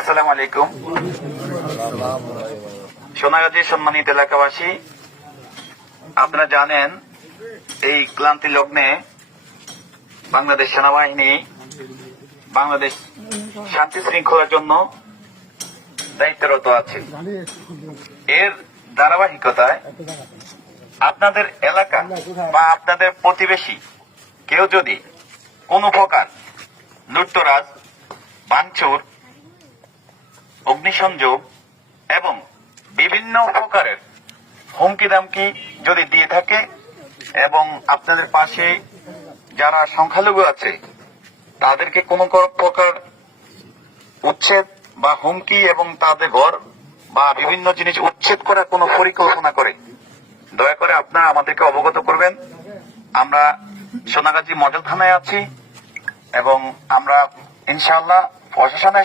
আসসালামু আলাইকুম। সোনাগাজী সম্মানিত এলাকাবাসী, আপনারা জানেন এই ক্লান্তি লগ্নে বাংলাদেশ সেনাবাহিনী বাংলাদেশ শান্তি শৃঙ্খলার জন্য দায়িত্বরত আছে। এর ধারাবাহিকতায় আপনাদের এলাকা বা আপনাদের প্রতিবেশী কেউ যদি কোনো প্রকার লুটতরাজ, ভাঙচুর, অগ্নিসংযোগ এবং বিভিন্ন প্রকারের হুমকি দামকি যদি দিয়ে থাকে এবং আপনাদের পাশে যারা সংখ্যালঘু আছে তাদেরকে কোনো প্রকার উচ্ছেদ বা হুমকি এবং তাদের ঘর বা বিভিন্ন জিনিস উচ্ছেদ করার কোনো পরিকল্পনা করে, দয়া করে আপনারা আমাদেরকে অবগত করবেন। আমরা সোনাগাজী মডেল থানায় আছি এবং আমরা ইনশাআল্লাহ প্রশাসনের